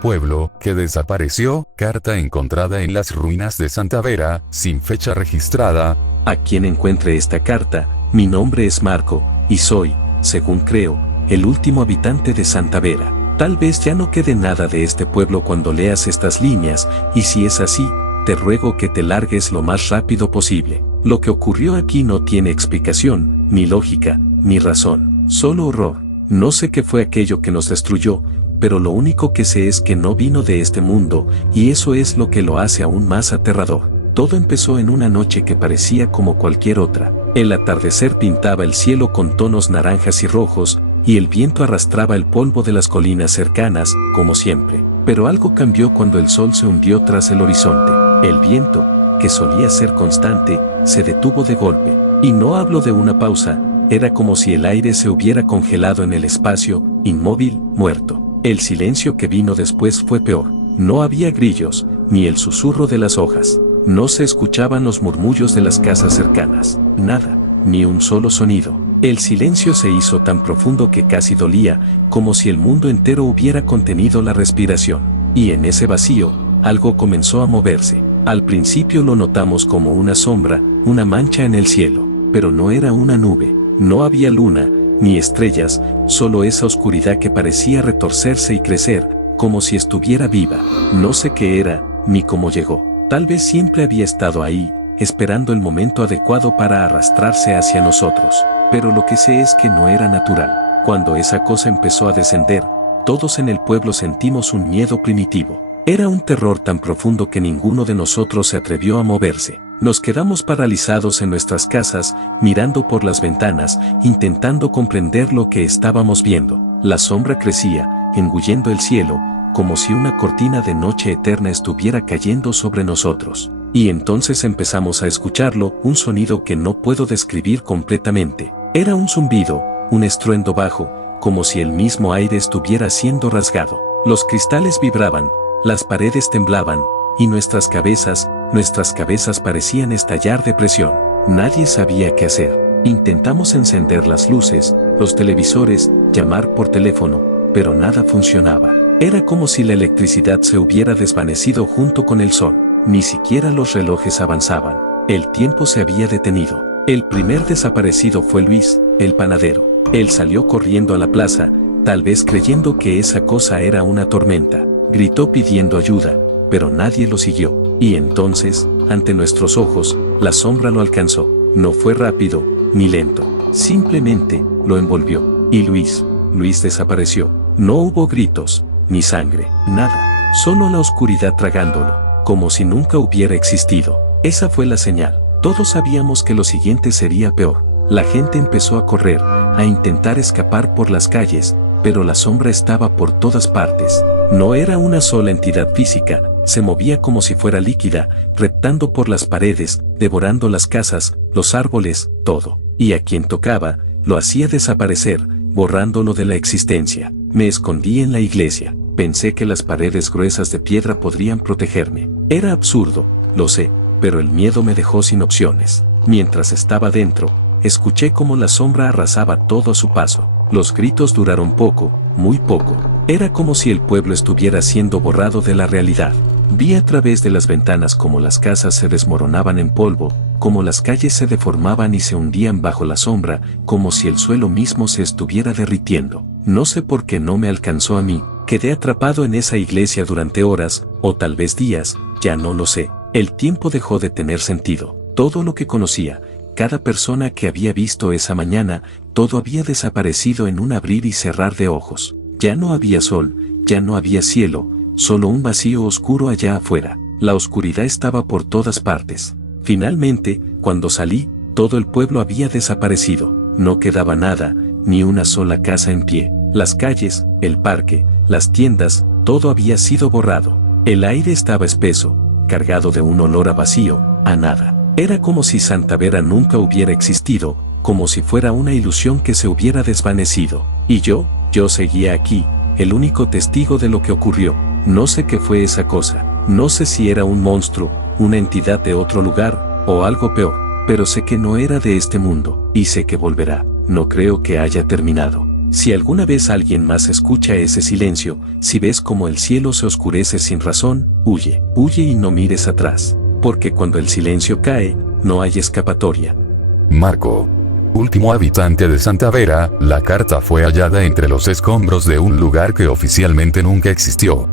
pueblo, que desapareció, carta encontrada en las ruinas de Santa Vera, sin fecha registrada. A quien encuentre esta carta, mi nombre es Marco, y soy, según creo, el último habitante de Santa Vera. Tal vez ya no quede nada de este pueblo cuando leas estas líneas, y si es así, te ruego que te largues lo más rápido posible. Lo que ocurrió aquí no tiene explicación, ni lógica, ni razón, solo horror. No sé qué fue aquello que nos destruyó, pero lo único que sé es que no vino de este mundo, y eso es lo que lo hace aún más aterrador. Todo empezó en una noche que parecía como cualquier otra. El atardecer pintaba el cielo con tonos naranjas y rojos, y el viento arrastraba el polvo de las colinas cercanas, como siempre. Pero algo cambió cuando el sol se hundió tras el horizonte. El viento, que solía ser constante, se detuvo de golpe. Y no hablo de una pausa, era como si el aire se hubiera congelado en el espacio, inmóvil, muerto. El silencio que vino después fue peor. No había grillos, ni el susurro de las hojas. No se escuchaban los murmullos de las casas cercanas. Nada, ni un solo sonido. El silencio se hizo tan profundo que casi dolía, como si el mundo entero hubiera contenido la respiración. Y en ese vacío, algo comenzó a moverse. Al principio lo notamos como una sombra, una mancha en el cielo, pero no era una nube. No había luna, ni estrellas, solo esa oscuridad que parecía retorcerse y crecer, como si estuviera viva. No sé qué era, ni cómo llegó. Tal vez siempre había estado ahí, esperando el momento adecuado para arrastrarse hacia nosotros. Pero lo que sé es que no era natural. Cuando esa cosa empezó a descender, todos en el pueblo sentimos un miedo primitivo. Era un terror tan profundo que ninguno de nosotros se atrevió a moverse. Nos quedamos paralizados en nuestras casas, mirando por las ventanas, intentando comprender lo que estábamos viendo. La sombra crecía, engullendo el cielo, como si una cortina de noche eterna estuviera cayendo sobre nosotros. Y entonces empezamos a escucharlo, un sonido que no puedo describir completamente. Era un zumbido, un estruendo bajo, como si el mismo aire estuviera siendo rasgado. Los cristales vibraban, las paredes temblaban, y nuestras cabezas parecían estallar de presión. Nadie sabía qué hacer. Intentamos encender las luces, los televisores, llamar por teléfono, pero nada funcionaba. Era como si la electricidad se hubiera desvanecido junto con el sol. Ni siquiera los relojes avanzaban. El tiempo se había detenido. El primer desaparecido fue Luis, el panadero. Él salió corriendo a la plaza, tal vez creyendo que esa cosa era una tormenta. Gritó pidiendo ayuda, pero nadie lo siguió. Y entonces, ante nuestros ojos, la sombra lo alcanzó. No fue rápido, ni lento. Simplemente, lo envolvió. Y Luis desapareció. No hubo gritos, ni sangre, nada. Solo la oscuridad tragándolo, como si nunca hubiera existido. Esa fue la señal. Todos sabíamos que lo siguiente sería peor. La gente empezó a correr, a intentar escapar por las calles, pero la sombra estaba por todas partes. No era una sola entidad física, se movía como si fuera líquida, reptando por las paredes, devorando las casas, los árboles, todo. Y a quien tocaba, lo hacía desaparecer, borrándolo de la existencia. Me escondí en la iglesia. Pensé que las paredes gruesas de piedra podrían protegerme. Era absurdo, lo sé, pero el miedo me dejó sin opciones. Mientras estaba dentro, escuché cómo la sombra arrasaba todo a su paso. Los gritos duraron poco, muy poco. Era como si el pueblo estuviera siendo borrado de la realidad. Vi a través de las ventanas cómo las casas se desmoronaban en polvo, cómo las calles se deformaban y se hundían bajo la sombra, como si el suelo mismo se estuviera derritiendo. No sé por qué no me alcanzó a mí. Quedé atrapado en esa iglesia durante horas, o tal vez días, ya no lo sé. El tiempo dejó de tener sentido. Todo lo que conocía, cada persona que había visto esa mañana, todo había desaparecido en un abrir y cerrar de ojos. Ya no había sol, ya no había cielo, solo un vacío oscuro allá afuera. La oscuridad estaba por todas partes. Finalmente, cuando salí, todo el pueblo había desaparecido. No quedaba nada, ni una sola casa en pie. Las calles, el parque, las tiendas, todo había sido borrado. El aire estaba espeso, cargado de un olor a vacío, a nada. Era como si Santa Vera nunca hubiera existido, como si fuera una ilusión que se hubiera desvanecido. Y yo seguía aquí, el único testigo de lo que ocurrió. No sé qué fue esa cosa, no sé si era un monstruo, una entidad de otro lugar, o algo peor, pero sé que no era de este mundo, y sé que volverá. No creo que haya terminado. Si alguna vez alguien más escucha ese silencio, si ves como el cielo se oscurece sin razón, huye, huye y no mires atrás, porque cuando el silencio cae, no hay escapatoria. Marco. Último habitante de Santa Vera, la carta fue hallada entre los escombros de un lugar que oficialmente nunca existió.